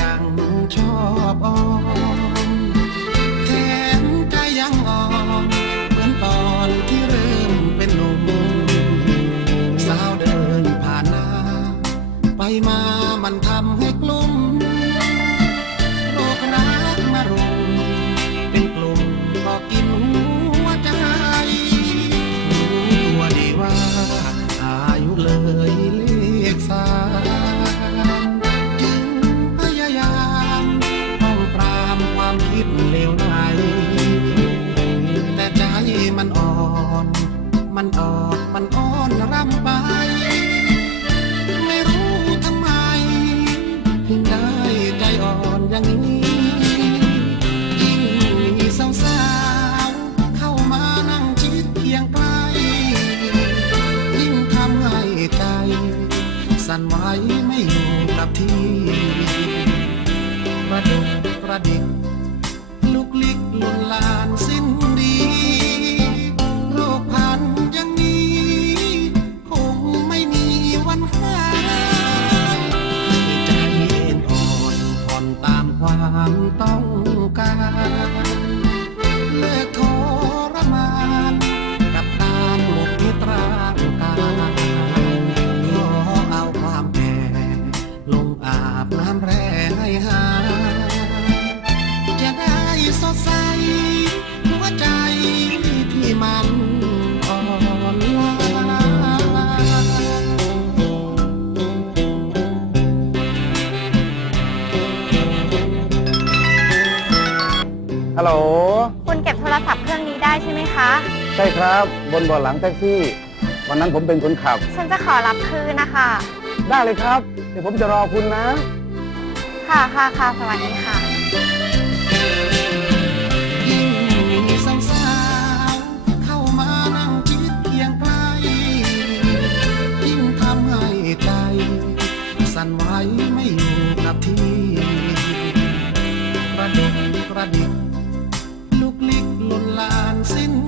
ยังชอบอ้อมแขนใจยังอ่อนเหมือนตอนที่เริ่มเป็นหนุ่มสาวเดินผ่านหน้า ไปมามันทำให้ มันออนมันอ่อนรำไป ไม่รู้ทำไมถึงได้ใจอ่อนอย่างนี้ยิ่งมีสาวๆเข้ามานั่งชิดเคียงใกล้ยิ่งทำให้ใจสั่นไหวไม่อยู่กับที่ประดุกประดิามค ฮัลโหล คุณเก็บโทรศัพท์เครื่องนี้ได้ใช่ไหมคะ ใช่ครับ บนเบาะหลังแท็กซี่ วันนั้นผมเป็นคนขับ ฉันจะขอรับคืนนะคะ ได้เลยครับ เดี๋ยวผมจะรอคุณนะ ค่ะค่ะค่ะสวัสดีค่ะ ยิ่งมีสาวๆเข้ามานั่งชิดเคียงใกล้ยิ่งทำให้ใจสั่นไหวไม่ สิ้น